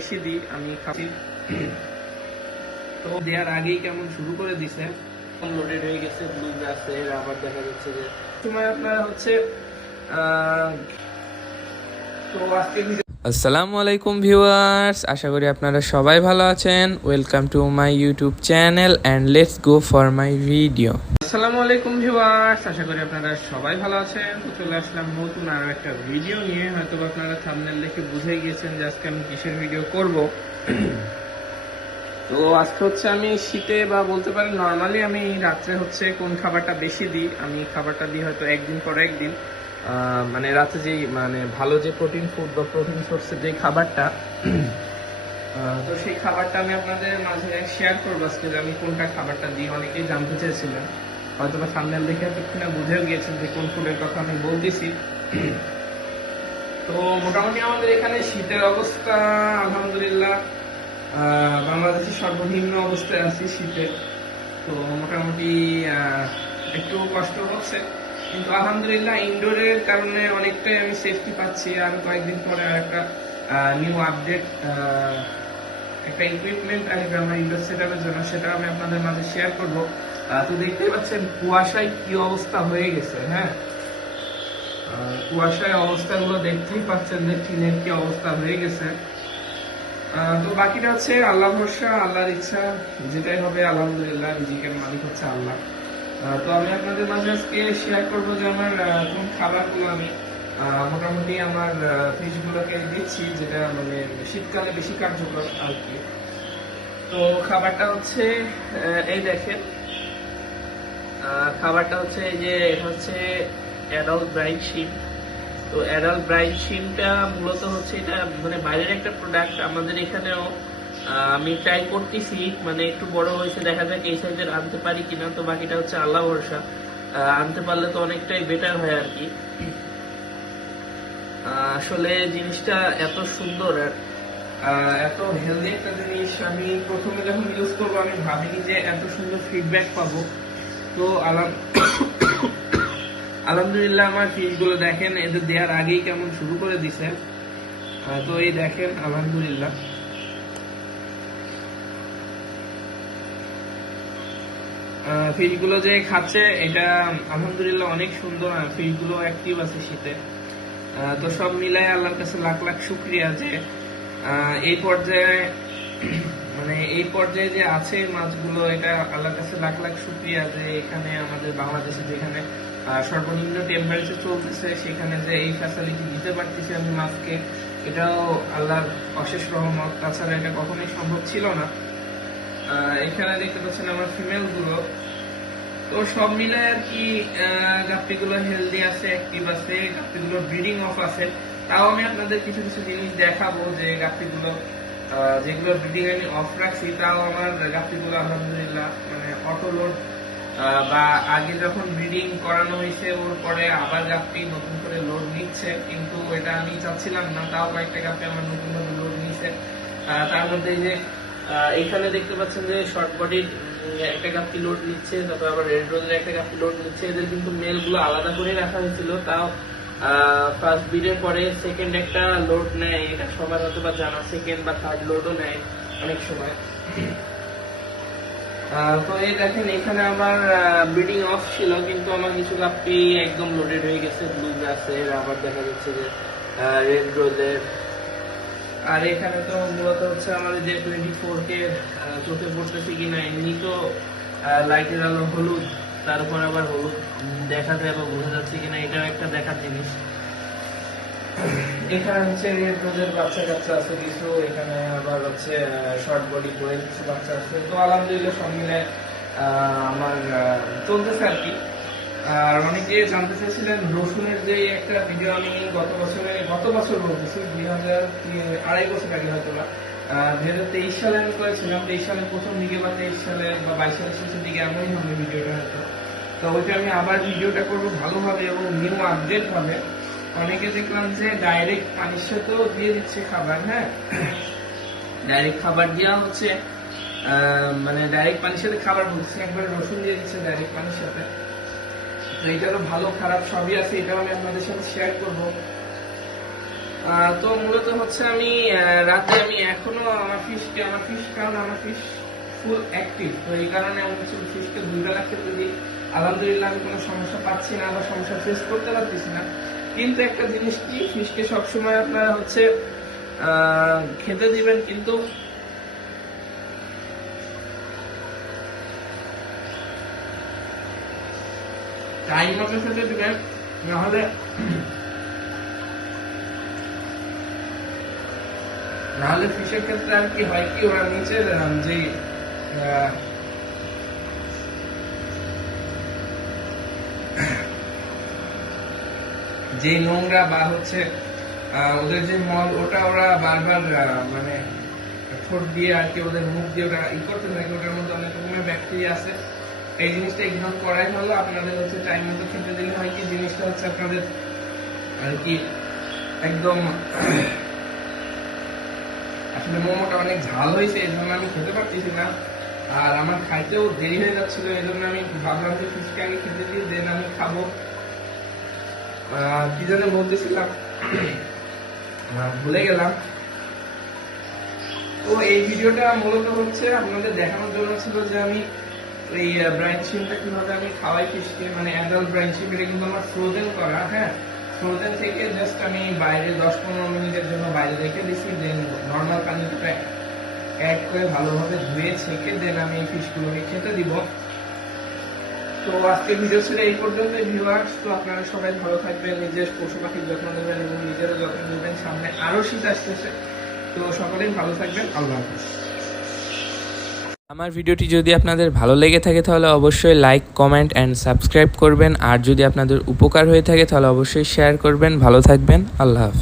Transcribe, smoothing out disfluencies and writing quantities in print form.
বেশি দিই আমি খাচ্ছি। তো দেওয়ার আগেই কেমন শুরু করে দিছে, লোডেড হয়ে গেছে, ব্লুজ আছে, আবার দেখা যাচ্ছে যে সময় আপনারা হচ্ছে তো আজকে আসসালামু আলাইকুম ভিউয়ার্স, আশা করি আপনারা সবাই ভালো আছেন। Welcome to my YouTube channel and let's go for my video. আসসালামু আলাইকুম ভিউয়ার্স, আশা করি আপনারা সবাই ভালো আছেন। তো চলে আসলাম নতুন আরো একটা ভিডিও নিয়ে। হয়তো আপনারা থাম্বনেল দেখে বুঝে গিয়েছেন যে আজকে আমি কিসের ভিডিও করব। তো আজকে হচ্ছে আমি শীতে বা বলতে পারেন নর্মালি আমি রাত্রে হচ্ছে কোন খাবারটা বেশি দিই, আমি খাবারটা দিই হয়তো একদিন পর একদিন। মানে রাতে যেই মানে ভালো যে প্রোটিন ফুড বা প্রোটিন সোর্সের যে খাবারটা, তো সেই খাবারটা আমি আপনাদের মাঝে শেয়ার করবো আজকে, যে আমি কোনটা খাবারটা দিই। অনেকেই জানতে চেয়েছিলেন, হয়তো বা থাম্বনেল দেখে এতক্ষণে বুঝেও গিয়েছেন যে কোন ফুডের কথা আমি বলতেছি। তো মোটামুটি আমাদের এখানে শীতের অবস্থা আলহামদুলিল্লাহ বাংলাদেশের সর্বনিম্ন অবস্থায় আছি শীতে। তো মোটামুটি একটু কষ্ট হচ্ছে, কিন্তু আলহামদুলিল্লাহ ইনডোরের কারণে অনেকটাই আমি সেফটি পাচ্ছি। আর কয়েকদিন পরে আর একটা নিউ আপডেট একটা ইকুইপমেন্ট আসবে আমার ইনডোর সেটআপের জন্য, সেটা আমি আপনাদের মাঝে শেয়ার করব। তো দেখতে পাচ্ছেন কুয়াশায় কি অবস্থা হয়ে গেছে। হ্যাঁ, কুয়াশায় অবস্থাগুলো দেখতেই পাচ্ছেন যে টিনের কি অবস্থা হয়ে গেছে। তো বাকিটা হচ্ছে আল্লাহ ভরসা, আল্লাহর ইচ্ছা, যেটাই হবে আলহামদুলিল্লাহ। রিজিকের মালিক হচ্ছে আল্লাহ। তো আমি আপনাদের মাঝে আজকে শেয়ার করবো যে আমার কোন খাবারগুলো আমি মোটামুটি আমার ফিশগুলোকে দিচ্ছি, যেটা মানে শীতকালে বেশি কার্যকর আর কি। তো খাবারটা হচ্ছে এই দেখেন, খাবারটা হচ্ছে এই যে এটা হচ্ছে অ্যাডাল্ট ব্রাইন শিম। তো অ্যাডাল্ট ব্রাইন শিমটা মূলত হচ্ছে এটা মানে বাইরের একটা প্রোডাক্ট, আমাদের এখানেও আমি ট্রাই করতেছি, মানে একটু বড় হয়েছে, দেখা যাক এই সাইজের আনতে পারি কিনা। তো বাকিটা হচ্ছে আল্লাহ ভরসা, আনতে পারলে তো অনেকটাই বেটার হয় আর কি। আসলে জিনিসটা এত সুন্দর আর এত হেলদি একটা জিনিস, আমি প্রথমে যখন ইউজ করবো আমি ভাবিনি যে এত সুন্দর ফিডব্যাক পাবো। তো আলহামদুলিল্লাহ আমার ফিশগুলো দেখেন, এদের দেওয়ার আগেই কেমন শুরু করে দিছে। তো এই দেখেন আলহামদুলিল্লাহ ফিশগুলো যে খাচ্ছে, এটা আলহামদুলিল্লাহ অনেক সুন্দর। ফিশগুলো অ্যাক্টিভ আছে শীতে। তো সব মিলাই আল্লাহর কাছে লাখ লাখ শুকরিয়া যে এই পর্যায়ে মানে এই পর্যায়ে যে আছে মাছগুলো, এটা আল্লাহর কাছে লাখ লাখ শুকরিয়া যে এখানে আমাদের বাংলাদেশে যেখানে সর্বনিম্ন টেম্পারেচার চলতেছে, সেখানে যে এই ফ্যাসিলিটি দিতে পারতেছি আমি মাছকে, এটাও আল্লাহর অশেষ রহমত। তাছাড়া এটা কখনোই সম্ভব ছিল না। এখানে দেখতে পাচ্ছেন আমার ফিমেল গুলো। তো সব মিলে আর কি গাপ্পিগুলো হেলদি আছে, অ্যাক্টিভ আছে, গাপ্পিগুলো ব্রিডিং অফ আছে। তাও আমি আপনাদের কিছু কিছু জিনিস দেখাবো যে গাপ্পিগুলো যেগুলো ব্রিডিং আমি অফ রাখছি, তাও আমার গাপ্পিগুলো আলহামদুলিল্লাহ মানে অটো লোড, বা আগে যখন ব্রিডিং করানো হয়েছে ওর পরে আবার গাপ্পি নতুন করে লোড নিচ্ছে, কিন্তু এটা আমি চাচ্ছিলাম না। তাও কয়েকটা গাপ্পি আমার নতুন ভাবে লোড নিচ্ছে। তার মধ্যে এই যে এখানে দেখতে পাচ্ছেন যে শর্ট বডির একটা গাপ্পি লোড নিচ্ছে, তারপর আবার রেড রোজের একটা গাপ্পি লোড নিচ্ছে। এদের কিন্তু মেল গুলো আলাদা করে রাখা হয়েছিল, তাও ফার্স্ট ব্রিডের পরে সেকেন্ড একটা লোড নেয়, এটা সবার হয়তো বা জানা, সেকেন্ড বা থার্ড লোডও নেয় অনেক সময়। তো এই দেখেন এখানে আমার ব্রিডিং অফ ছিল, কিন্তু আমার কিছু গাপ্পি একদম লোডেড হয়ে গেছে, ব্লু গ্রাসের, আবার দেখা যাচ্ছে যে রেড রোজের। আর এখানে তো মূলত হচ্ছে আমাদের যে 24K চোখে পড়তেছে কিনা, এমনি তো লাইটের আলো হলুদ, তার উপর আবার হলুদ দেখা যায় বা বোঝা যাচ্ছে কিনা, এটাও একটা দেখার জিনিস। এখানে হচ্ছে রেড রোজের বাচ্চা কাচ্চা আছে কিছু, এখানে আবার হচ্ছে শর্ট বডি করে কিছু বাচ্চা আছে। তো আলহামদুলিল্লাহ সব মিলে আমার চলতেছে আর কি। আর অনেকে জানতে চাইছিলেন রসুনের যে একটা ভিডিও আমি গত বছর বলতেছি, 2,000 বছর আগে হয়তো বা 2023 সালে আমি করেছিলাম। 23 সালের প্রথম দিকে বা 23 সালে বা 22 সালের শেষের দিকে এমনই হবে ভিডিওটা হয়তো। তো ওইটা আমি আবার ভিডিওটা করবো ভালোভাবে এবং নিউ আপডেট হবে। অনেকে দেখলাম যে ডাইরেক্ট পানির সাথেও দিয়ে দিচ্ছে খাবার। হ্যাঁ, ডাইরেক্ট খাবার দেওয়া হচ্ছে, মানে ডাইরেক্ট পানির সাথে খাবার বলছে, একবার রসুন দিয়ে দিচ্ছে ডাইরেক্ট পানির সাথে। তো এটারও ভালো খারাপ সবই আছে, এটাও আমি আপনাদের সাথে শেয়ার করবো। তো মূলত হচ্ছে আমি রাতে আমি এখনো আমার ফিশ কারণ আমার ফিশ ফুল অ্যাক্টিভ, তো এই কারণে আমি হচ্ছে ফিশকে 2 বেলা খেতে দিই। আলহামদুলিল্লাহ আমি কোনো সমস্যা পাচ্ছি না বা সমস্যা ফেস করতে পারতেছি না। কিন্তু একটা জিনিস কি, ফিশকে সবসময় আপনারা হচ্ছে খেতে দিবেন, কিন্তু টাইম মতো খেতে দিবেন, নাহলে ফিশের ক্ষেত্রে আর কি হয় কি, ওরা নিচের যে যে নোংরা বা হচ্ছে ওদের যে মল, ওটা ওরা বারবার মানে ঠোঁট দিয়ে আর কি ওদের মুখ দিয়ে ওরা করতে থাকে, ওটার মধ্যে অনেক রকমের ব্যাকটেরিয়া আছে। এই জিনিসটা ইগনোর করাই ভালো। আপনাদের হচ্ছে টাইম মতো খেতে দিলে হয় কি, জিনিসটা হচ্ছে আপনাদের আর কি একদম আসলে মোমোটা অনেক ঝাল হয়েছে, এই জন্য আমি খেতে পারতেছি না, আর আমার খাইতেও দেরি হয়ে যাচ্ছিল, এই জন্য আমি ভাবলাম যে ফিশকে আগে খেতে দিই, দেন আমি খাবো। কি যেন বলতেছিলাম, ভুলে গেলাম। তো এই ভিডিওটা মূলত হচ্ছে আপনাদের দেখানোর জন্য ছিল যে আমি এই ব্রাইন শিমটা কিভাবে আমি খাওয়াই ফিশকে, মানে অ্যাডাল্ট ব্রাইন শিম। এটা কিন্তু আমার ফ্রোজেন করা, হ্যাঁ, ফ্রোজেন থেকে জাস্ট আমি বাইরে 10-15 মিনিটের জন্য বাইরে রেখে দিচ্ছি, দেন নর্মাল পানিটা অ্যাড করে ভালোভাবে ধুয়ে ছেঁকে দেন আমি এই ফিশগুলোকে খেতে দিব। তো আজকের ভিডিও ছিল এই পর্যন্ত ভিউয়ার্স। তো আপনারা সবাই ভালো থাকবেন, নিজের পশু পাখির যত্ন নেবেন এবং নিজেরও যত্ন নেবেন, সামনে আরো শীত আসতেছে। তো সকলেই ভালো থাকবেন, আল্লাহ হাফেজ। আমার ভিডিওটি যদি আপনাদের ভালো লেগে থাকে তাহলে অবশ্যই লাইক, কমেন্ট অ্যান্ড সাবস্ক্রাইব করবেন। আর যদি আপনাদের উপকার হয়ে থাকে তাহলে অবশ্যই শেয়ার করবেন। ভালো থাকবেন, আল্লাহ হাফেজ।